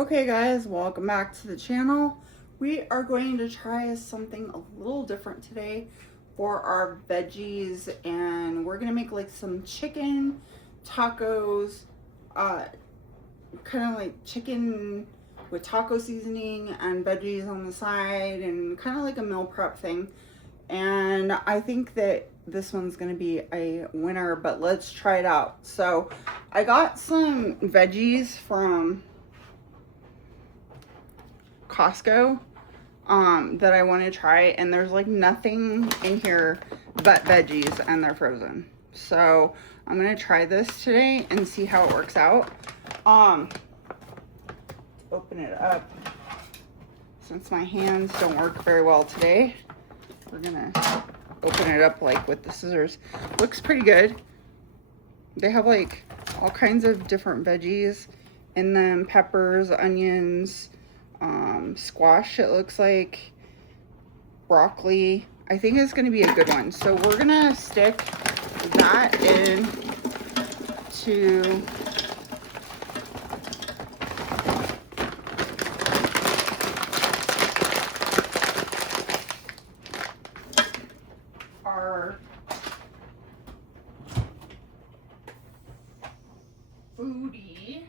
Okay guys, welcome back to the channel. We are going to try something a little different today for our veggies, and we're gonna make like some chicken tacos, kind of like chicken with taco seasoning and veggies on the side, and kind of like a meal prep thing. And I think that this one's gonna be a winner, but let's try it out. So I got some veggies from Costco that I want to try, and there's like nothing in here but veggies, and they're frozen. So I'm gonna try this today and see how it works out. Open it up. Since my hands don't work very well today, we're gonna open it up like with the scissors. Looks pretty good. They have like all kinds of different veggies in them: peppers, onions, squash, it looks like, broccoli. I think it's going to be a good one. So we're going to stick that in to our foodi.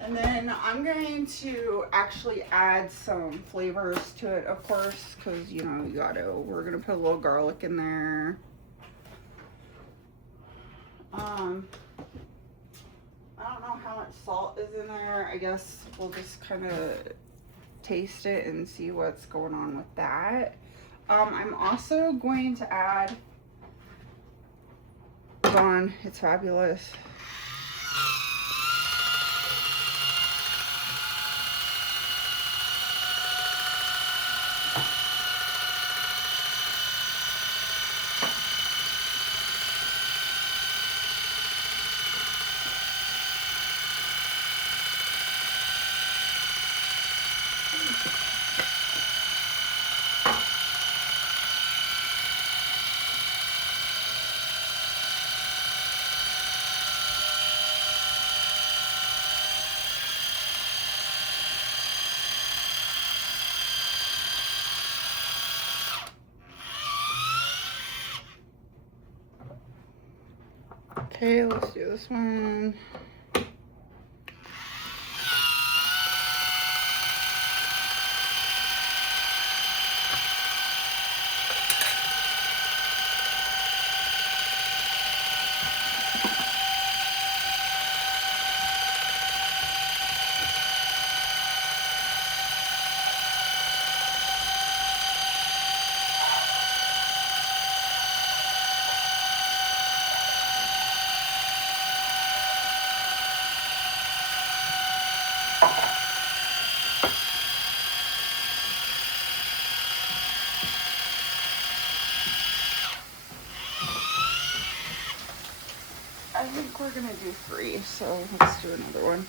And then I'm going to actually add some flavors to it, of course, because, you know, we're going to put a little garlic in there. I don't know how much salt is in there. I guess we'll just kind of taste it and see what's going on with that. I'm also going to add, it's fabulous. Okay, let's do this one. I think we're gonna do 3, so let's do another one.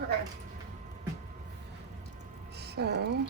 Okay. So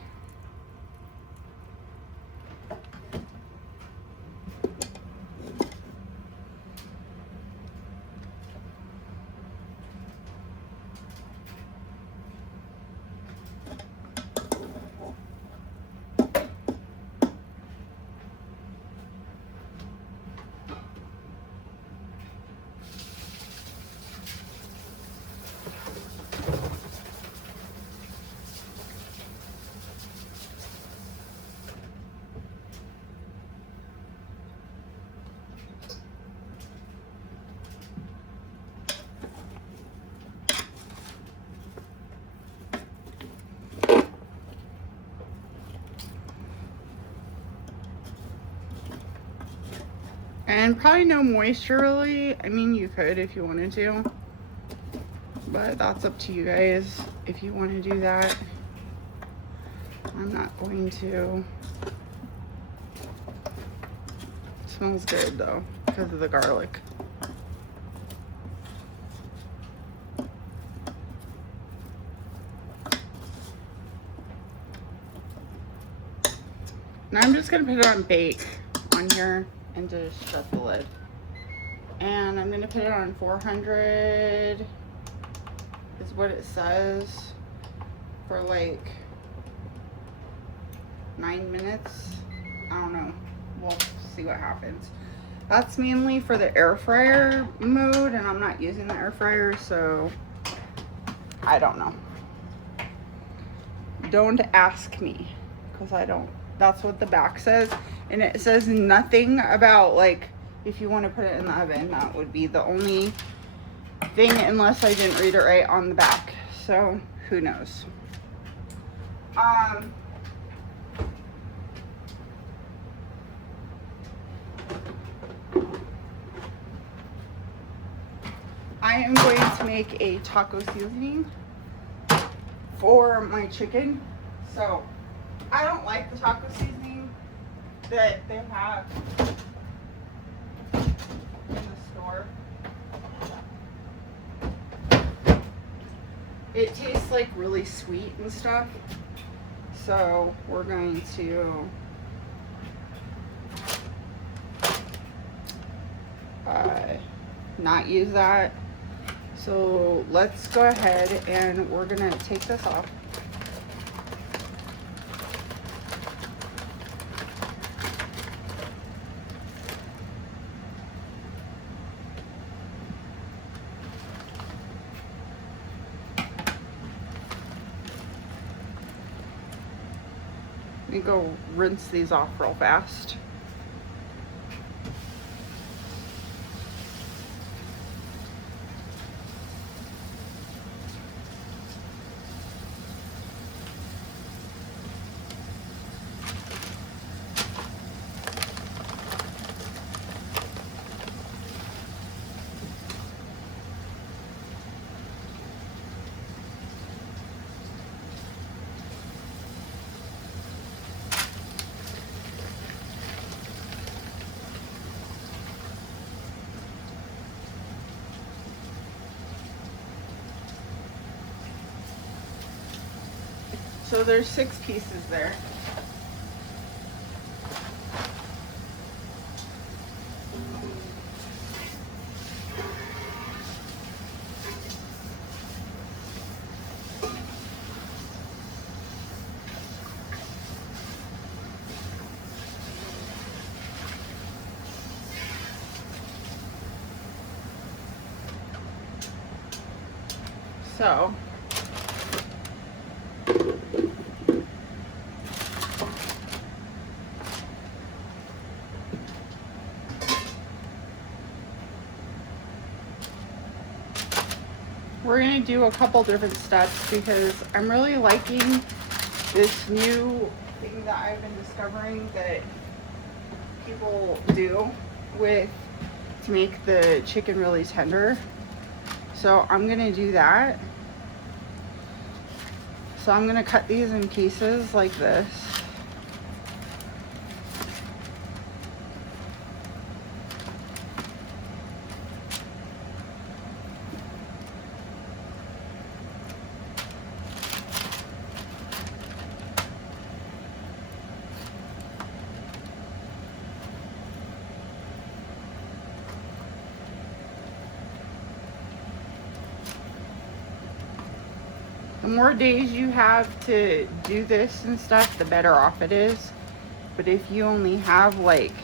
And probably no moisture really. I mean, you could if you wanted to, but that's up to you guys if you want to do that. I'm not going to. It smells good though because of the garlic. Now I'm just gonna put it on bake on here and just shut the lid. And I'm gonna put it on 400 is what it says, for like 9 minutes. I don't know, we'll see what happens. That's mainly for the air fryer mode, and I'm not using the air fryer, so I don't know. Don't ask me, because I don't. That's what the back says, and it says nothing about like if you want to put it in the oven. That would be the only thing, unless I didn't read it right on the back. So who knows? I am going to make a taco seasoning for my chicken. So I don't like the taco seasoning that they have in the store. It tastes like really sweet and stuff. So we're going to not use that. So let's go ahead and we're gonna take this off. Let me go rinse these off real fast. So there's 6 pieces there. So we're going to do a couple different steps because I'm really liking this new thing that I've been discovering that people do with to make the chicken really tender. So I'm going to do that. So I'm going to cut these in pieces like this. The more days you have to do this and stuff, the better off it is. But if you only have like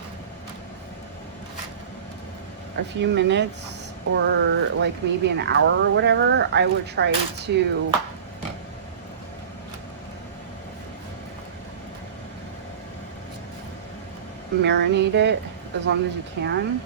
a few minutes or like maybe an hour or whatever, I would try to marinate it as long as you can.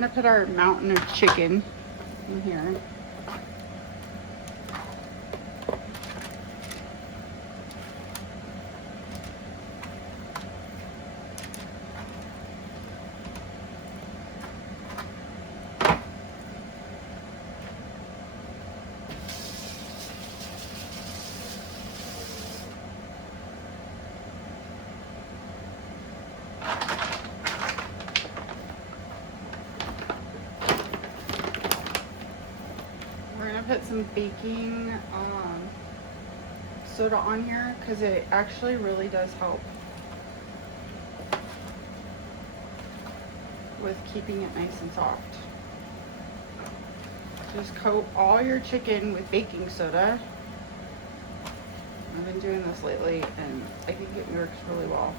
gonna put our mountain of chicken in here. Put some baking soda on here because it actually really does help with keeping it nice and soft. Just coat all your chicken with baking soda. I've been doing this lately and I think it works really well.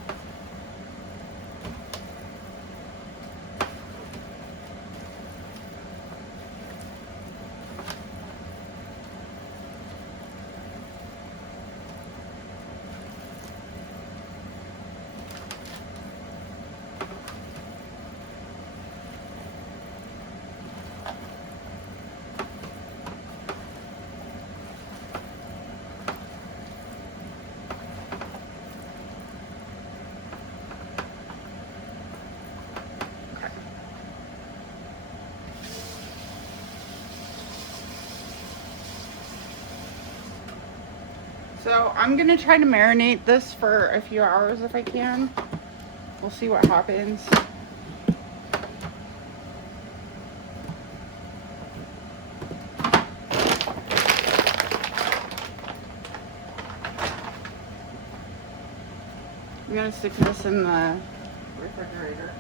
So I'm gonna try to marinate this for a few hours if I can. We'll see what happens. I'm gonna stick this in the refrigerator.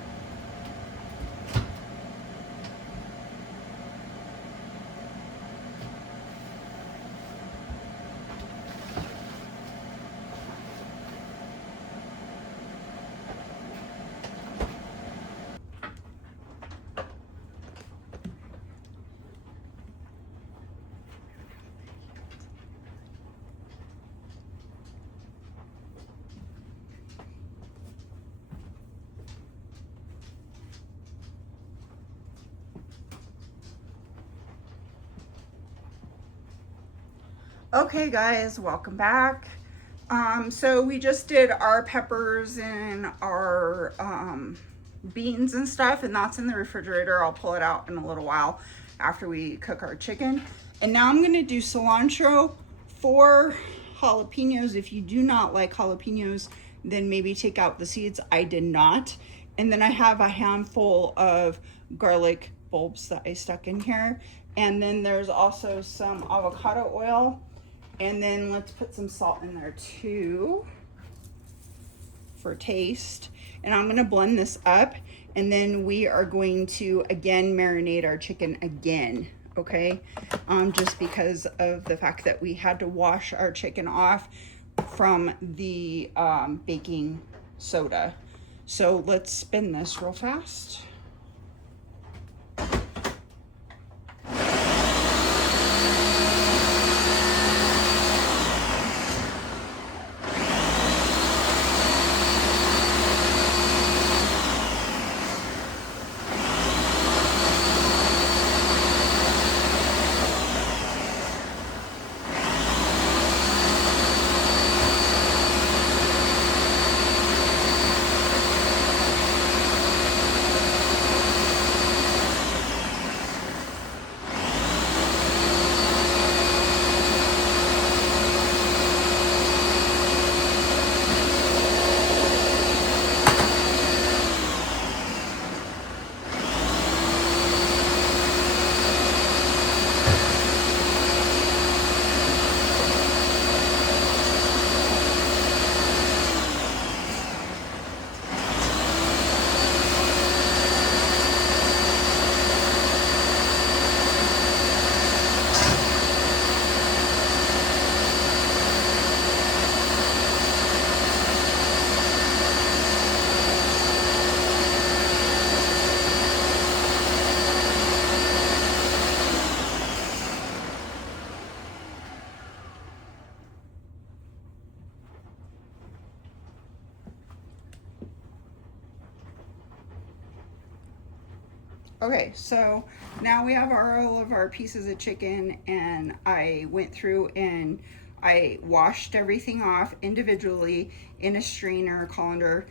Okay guys, welcome back. So we just did our peppers and our beans and stuff, and that's in the refrigerator. I'll pull it out in a little while after we cook our chicken. And now I'm gonna do cilantro, 4 jalapenos. If you do not like jalapenos, then maybe take out the seeds. I did not. And then I have a handful of garlic bulbs that I stuck in here. And then there's also some avocado oil. And then let's put some salt in there too for taste. And I'm gonna blend this up, and then we are going to again marinate our chicken again, okay? Just because of the fact that we had to wash our chicken off from the baking soda. So let's spin this real fast. Okay, so now we have all of our pieces of chicken, and I went through and I washed everything off individually in a strainer colander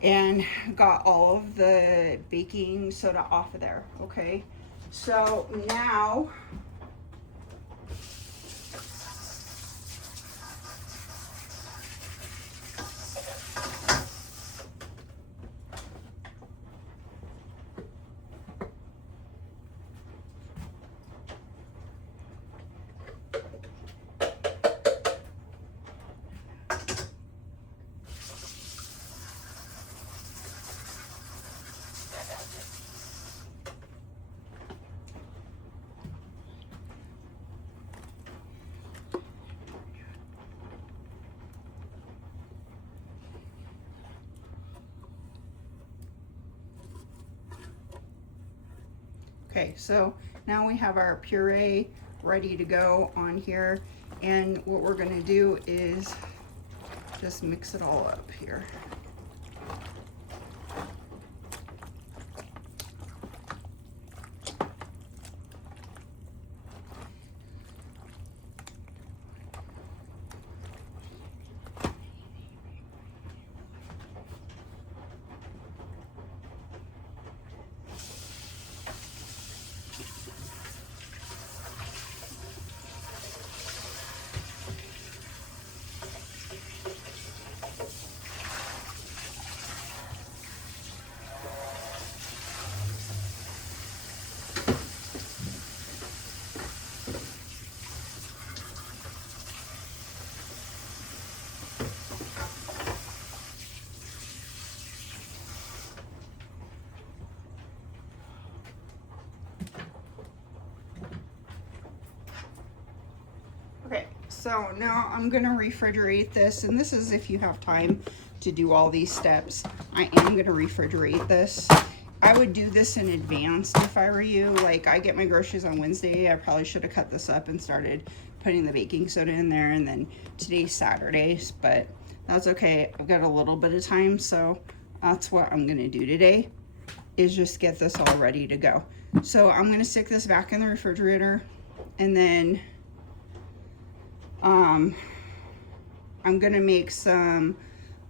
and got all of the baking soda off of there. Okay, so now okay, so now we have our puree ready to go on here, and what we're going to do is just mix it all up here. Okay, so now I'm gonna refrigerate this, and this is if you have time to do all these steps. I am gonna refrigerate this. I would do this in advance if I were you. Like, I get my groceries on Wednesday. I probably should have cut this up and started putting the baking soda in there, and then today's Saturday, but that's okay. I've got a little bit of time, so that's what I'm gonna do today, is just get this all ready to go. So I'm gonna stick this back in the refrigerator, and then I'm gonna make some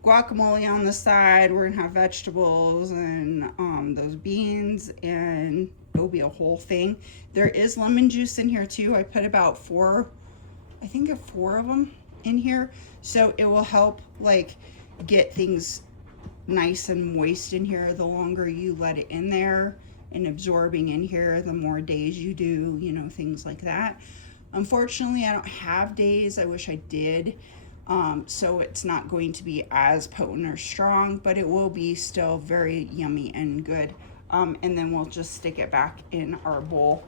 guacamole on the side. We're gonna have vegetables and those beans, and it'll be a whole thing. There is lemon juice in here too. I put about four of them in here, so it will help like get things nice and moist in here. The longer you let it in there and absorbing in here, the more days you do, you know, things like that. Unfortunately, I don't have days. I wish I did. So it's not going to be as potent or strong, but it will be still very yummy and good. And then we'll just stick it back in our bowl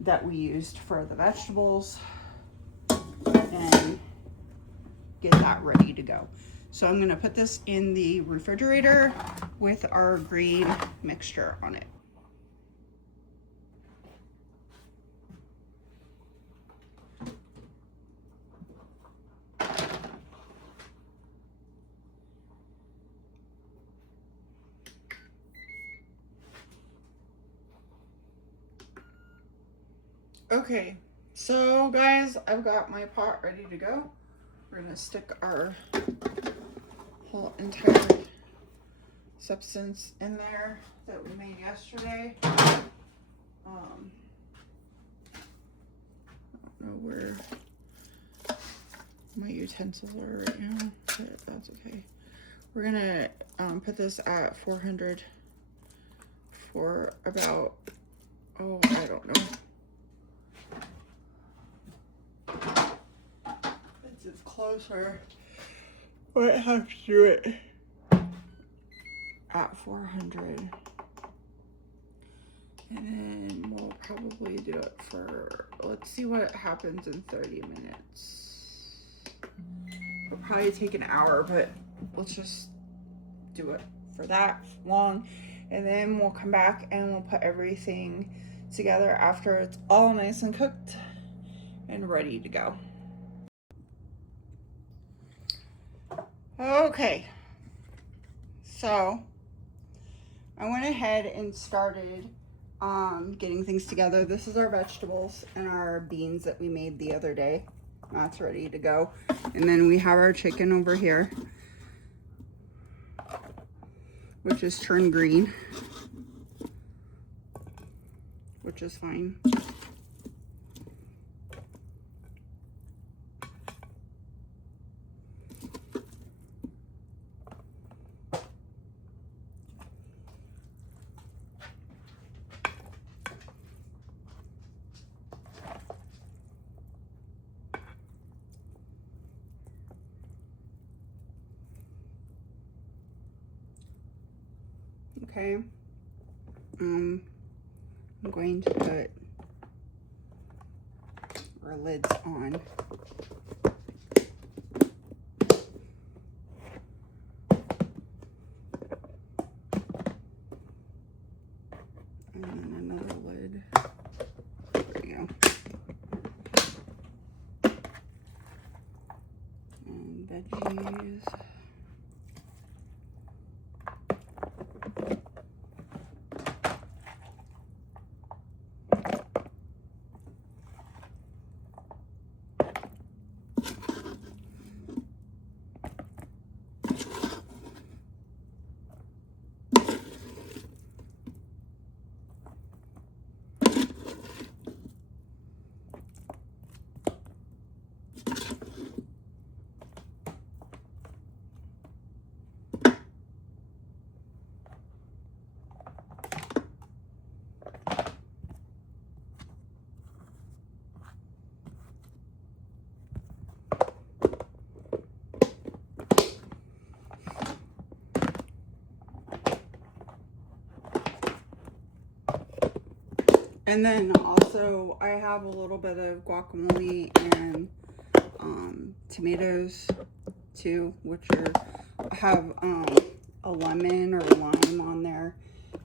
that we used for the vegetables and get that ready to go. So I'm gonna put this in the refrigerator with our green mixture on it. Okay, so guys, I've got my pot ready to go. We're gonna stick our whole entire substance in there that we made yesterday. I don't know where my utensils are right now, but that's okay. We're gonna put this at 400 for about, oh, I don't know. It's closer. Might have to do it at 400. And then we'll probably do it for, let's see what happens in 30 minutes. It'll probably take an hour, but let's just do it for that long. And then we'll come back and we'll put everything together after it's all nice and cooked and ready to go. Okay, so I went ahead and started getting things together. This is our vegetables and our beans that we made the other day. That's ready to go. And then we have our chicken over here, which is turned green, which is fine. Okay, I'm going to put our lids on. And then another lid. There we go. And veggies. And then also I have a little bit of guacamole and tomatoes too, which have a lemon or lime on there,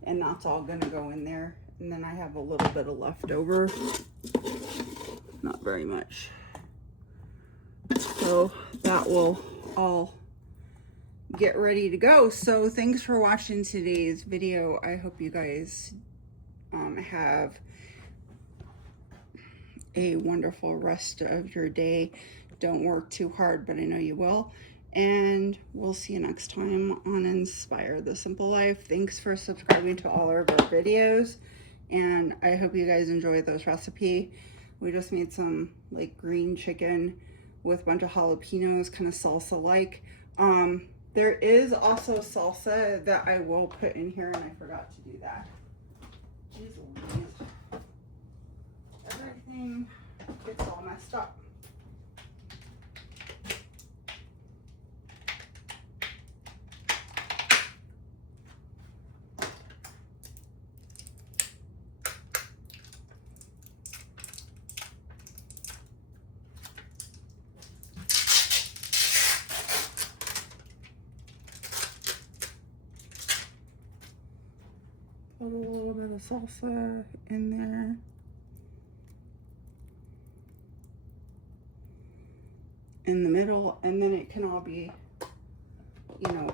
and that's all gonna go in there. And then I have a little bit of leftover, not very much, so that will all get ready to go. So thanks for watching today's video. I hope you guys have a wonderful rest of your day. Don't work too hard, but I know you will. And we'll see you next time on Inspire the Simple Life. Thanks for subscribing to all of our videos, and I hope you guys enjoy this recipe. We just made some like green chicken with a bunch of jalapenos, kind of salsa like. There is also salsa that I will put in here, and I forgot to do that. Jeez Louise. Everything gets all messed up. Put a little bit of salsa in there. In the middle, and then it can all be, you know,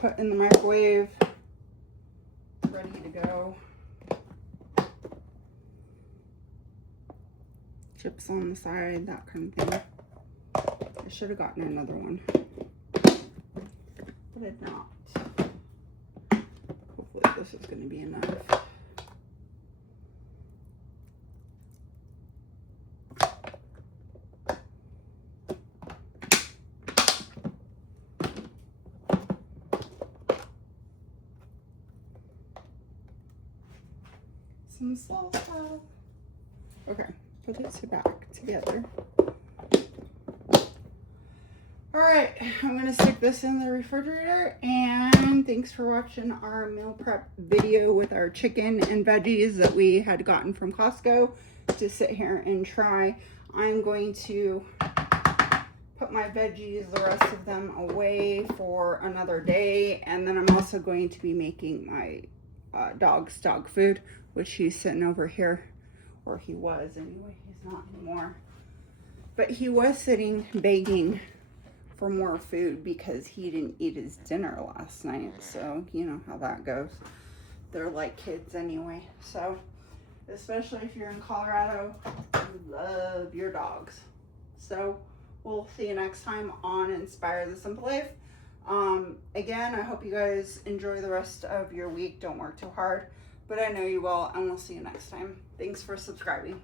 put in the microwave, ready to go. Chips on the side, that kind of thing. I should have gotten another one, but I did not. Hopefully this is going to be enough. Some salsa. Okay, put it back together. All right, I'm gonna stick this in the refrigerator, and thanks for watching our meal prep video with our chicken and veggies that we had gotten from Costco to sit here and try. I'm going to put my veggies, the rest of them, away for another day, and then I'm also going to be making my dog's dog food, which he's sitting over here, or he was anyway. He's not anymore, but he was sitting begging for more food because he didn't eat his dinner last night, so you know how that goes. they're like kids anyway. So, especially if you're in Colorado, you love your dogs. So, we'll see you next time on Inspire the Simple Life. Again, I hope you guys enjoy the rest of your week. Don't work too hard, but I know you will, and we'll see you next time. Thanks for subscribing.